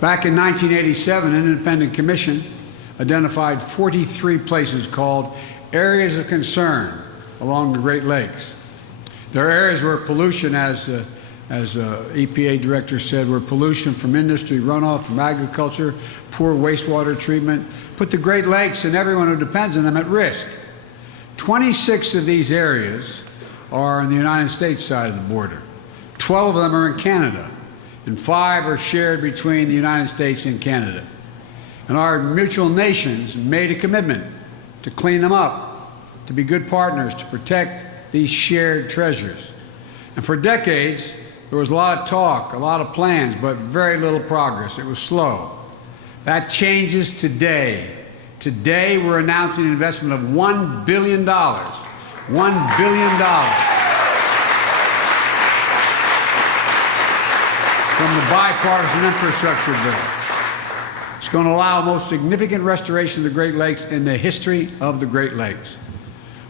Back in 1987, an independent commission identified 43 places called areas of concern along the Great Lakes. There are areas where pollution, as EPA director said, where pollution from industry, runoff from agriculture, poor wastewater treatment, put the Great Lakes and everyone who depends on them at risk. 26 of these areas are on the United States side of the border. 12 of them are in Canada, and 5 are shared between the United States and Canada. And our mutual nations made a commitment to clean them up, to be good partners, to protect these shared treasures. And for decades, there was a lot of talk, a lot of plans, but very little progress. It was slow. That changes today. Today, we're announcing an investment of $1 billion. $1 billion from the bipartisan infrastructure bill. It's going to allow the most significant restoration of the Great Lakes in the history of the Great Lakes.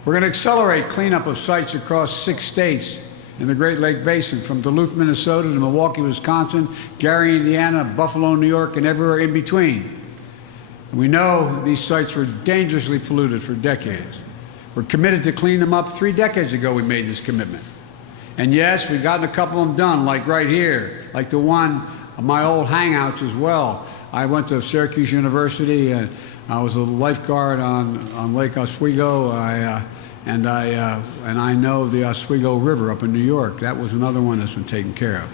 We're going to accelerate cleanup of sites across 6 states in the Great Lake Basin, from Duluth, Minnesota to Milwaukee, Wisconsin, Gary, Indiana, Buffalo, New York, and everywhere in between. And we know these sites were dangerously polluted for decades. We're committed to clean them up. 3 decades ago, we made this commitment. And yes, we've gotten a couple of them done, like right here, like the one of my old hangouts as well. I went to Syracuse University, and I was a lifeguard on Lake Oswego, and I know the Oswego River up in New York. That was another one that's been taken care of.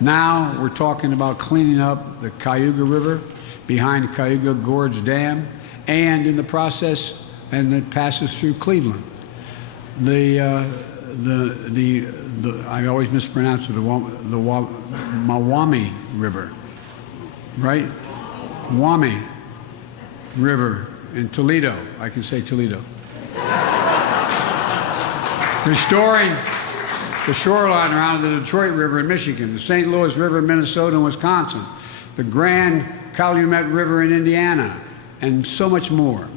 Now we're talking about cleaning up the Cayuga River behind the Cayuga Gorge Dam, and in the process, and it passes through Cleveland. I always mispronounce it, the Mawami River, right? Wami River in Toledo. I can say Toledo. Restoring the shoreline around the Detroit River in Michigan, the St. Louis River in Minnesota and Wisconsin, the Grand Calumet River in Indiana, and so much more.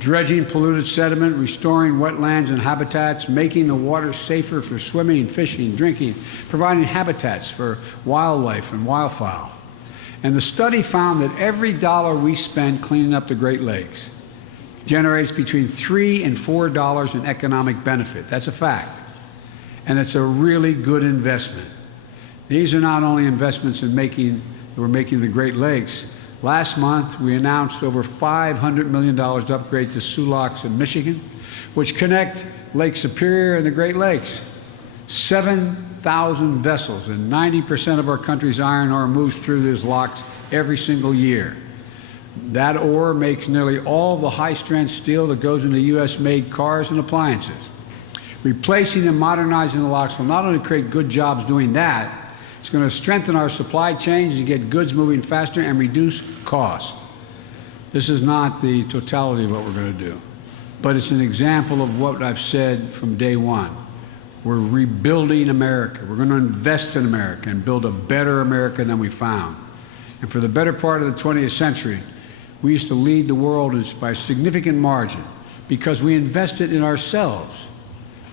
Dredging polluted sediment, restoring wetlands and habitats, making the water safer for swimming, fishing, drinking, providing habitats for wildlife and wildfowl. And the study found that every dollar we spend cleaning up the Great Lakes generates between $3 and $4 in economic benefit. That's a fact. And it's a really good investment. These are not only investments we're making the Great Lakes. Last month, we announced over $500 million to upgrade the Soo Locks in Michigan, which connect Lake Superior and the Great Lakes. 7,000 vessels, and 90% of our country's iron ore moves through these locks every single year. That ore makes nearly all the high-strength steel that goes into U.S.-made cars and appliances. Replacing and modernizing the locks will not only create good jobs doing that, it's going to strengthen our supply chains and get goods moving faster and reduce cost. This is not the totality of what we're going to do, but it's an example of what I've said from day one. We're rebuilding America. We're going to invest in America and build a better America than we found. And for the better part of the 20th century, we used to lead the world by a significant margin because we invested in ourselves.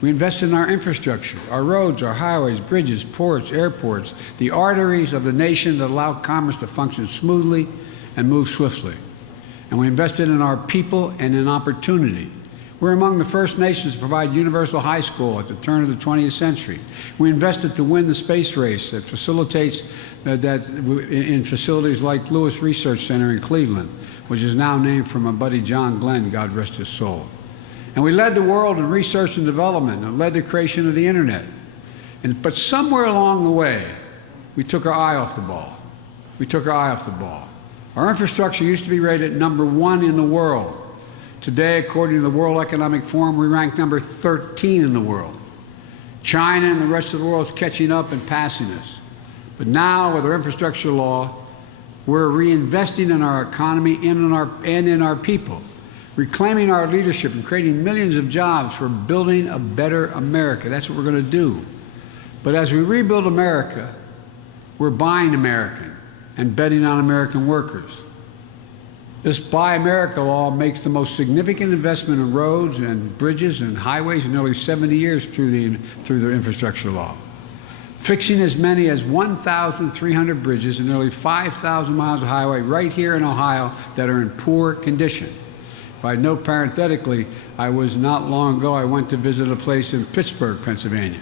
We invested in our infrastructure, our roads, our highways, bridges, ports, airports, the arteries of the nation that allow commerce to function smoothly and move swiftly. And we invested in our people and in opportunity. We're among the first nations to provide universal high school at the turn of the 20th century. We invested to win the space race that facilitates in facilities like Lewis Research Center in Cleveland, which is now named for my buddy John Glenn, God rest his soul. And we led the world in research and development and led the creation of the internet. But somewhere along the way, we took our eye off the ball. We took our eye off the ball. Our infrastructure used to be rated #1 in the world. Today, according to the World Economic Forum, we rank number 13 in the world. China and the rest of the world is catching up and passing us. But now, with our infrastructure law, we're reinvesting in our economy and in our people, reclaiming our leadership and creating millions of jobs for building a better America. That's what we're going to do. But as we rebuild America, we're buying American and betting on American workers. This Buy America law makes the most significant investment in roads and bridges and highways in nearly 70 years through the infrastructure law. fixing as many as 1,300 bridges and nearly 5,000 miles of highway right here in Ohio that are in poor condition. If I know parenthetically, I was not long ago, I went to visit a place in Pittsburgh, Pennsylvania,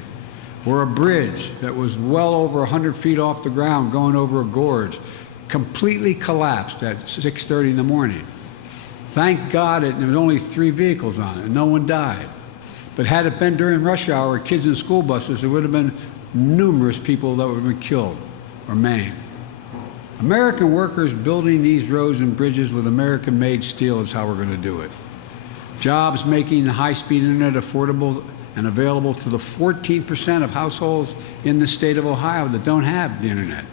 where a bridge that was well over 100 feet off the ground going over a gorge completely collapsed at 6:30 in the morning. Thank God there was only 3 vehicles on it and no one died. But had it been during rush hour, kids in school buses, there would have been numerous people that would have been killed or maimed. American workers building these roads and bridges with American-made steel is how we're going to do it. Jobs making high-speed internet affordable and available to the 14% of households in the state of Ohio that don't have the internet.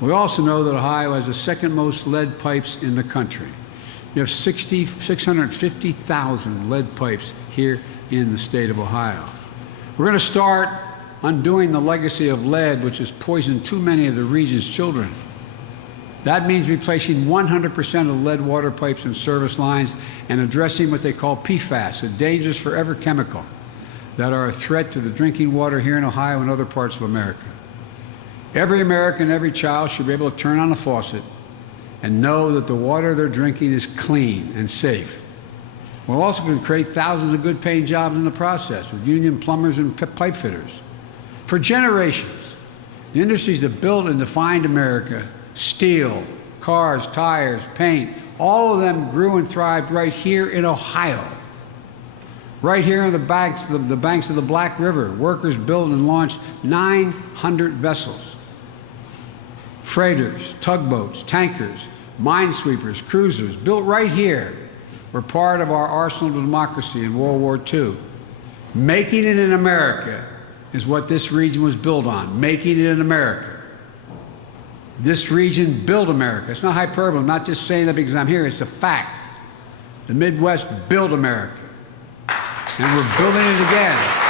We also know that Ohio has the second most lead pipes in the country. You have 650,000 lead pipes here in the state of Ohio. We're going to start undoing the legacy of lead, which has poisoned too many of the region's children. That means replacing 100% of lead water pipes and service lines and addressing what they call PFAS, a dangerous forever chemical that are a threat to the drinking water here in Ohio and other parts of America. Every American, every child should be able to turn on a faucet and know that the water they're drinking is clean and safe. We're also going to create thousands of good-paying jobs in the process with union plumbers and pipe fitters. For generations, the industries that built and defined America, steel, cars, tires, paint, all of them grew and thrived right here in Ohio. Right here on the banks of the Black River, workers built and launched 900 vessels. Freighters, tugboats, tankers, minesweepers, cruisers, built right here, were part of our arsenal of democracy in World War II. Making it in America is what this region was built on, making it in America. This region built America. It's not hyperbole. I'm not just saying that because I'm here. It's a fact. The Midwest built America, and we're building it again.